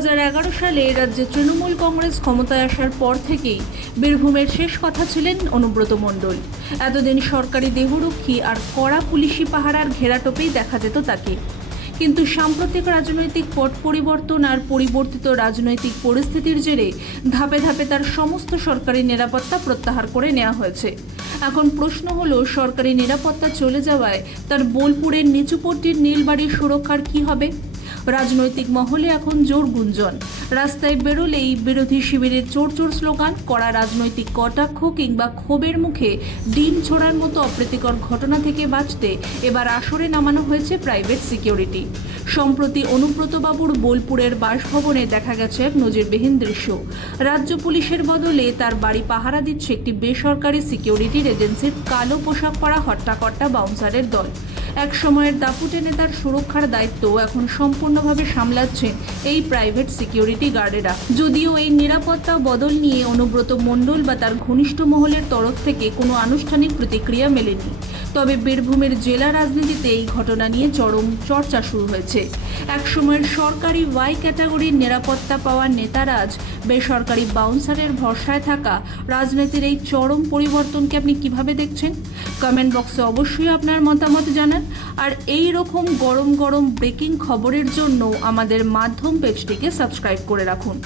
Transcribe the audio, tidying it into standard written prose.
2011 সালে রাজ্যে তৃণমূল কংগ্রেস ক্ষমতায় আসার পর থেকেই বীরভূমের শেষ কথা ছিলেন অনুব্রত মণ্ডল। এতদিন সরকারি দেহরক্ষী আর কড়া পুলিশি পাহারার ঘেরাটোপেই দেখা যেত তাকে। কিন্তু সাম্প্রতিক রাজনৈতিক পট পরিবর্তন আর পরিবর্তিত রাজনৈতিক পরিস্থিতির জেরে ধাপে ধাপে তার সমস্ত সরকারি নিরাপত্তা প্রত্যাহার করে নেওয়া হয়েছে। এখন প্রশ্ন হলো, সরকারি নিরাপত্তা চলে যাওয়ায় তার বোলপুরের নিচুপট্টির নীলবাড়ির সুরক্ষার কি হবে? রাজনৈতিক মহলে এখন জোর গুঞ্জন। রাস্তায় বেরোলেই বিরোধী শিবিরের চোর চোর স্লোগান, কড়া রাজনৈতিক কটাক্ষ কিংবা ক্ষোভের মুখে ডিম ছোড়ার মতো অপ্রীতিকর ঘটনা থেকে বাঁচতে এবার আসরে নামানো হয়েছে প্রাইভেট সিকিউরিটি। সম্প্রতি অনুব্রতবাবুর বোলপুরের বাসভবনে দেখা গেছে এক নজিরবিহীন দৃশ্য। রাজ্য পুলিশের বদলে তার বাড়ি পাহারা দিচ্ছে একটি বেসরকারি সিকিউরিটির এজেন্সির কালো পোশাক পরা হট্টাকট্টা বাউন্সারের দল। এক সময়ের দাপুটে নেতার সুরক্ষার দায়িত্ব এখন সম্পূর্ণভাবে সামলাচ্ছেন এই প্রাইভেট সিকিউরিটি গার্ডেরা। যদিও এই নিরাপত্তা বদল নিয়ে অনুব্রত মণ্ডল বা তার ঘনিষ্ঠ মহলের তরফ থেকে কোনো আনুষ্ঠানিক প্রতিক্রিয়া মেলেনি, তবে বীরভূমের জেলা রাজনীতিতে এই ঘটনা নিয়ে চরম চর্চা শুরু হয়েছে। একসময়ের সরকারি ওয়াই ক্যাটাগরির নিরাপত্তা পাওয়া নেতারা আজ বেসরকারি বাউন্সারের ভরসায় থাকা রাজনীতির এই চরম পরিবর্তনকে আপনি কিভাবে দেখছেন? কমেন্ট বক্সে অবশ্যই আপনার মতামত জানান। আর এই রকম গরম গরম ব্রেকিং খবরের জন্য আমাদের মাধ্যম পেজটিকে সাবস্ক্রাইব করে রাখুন।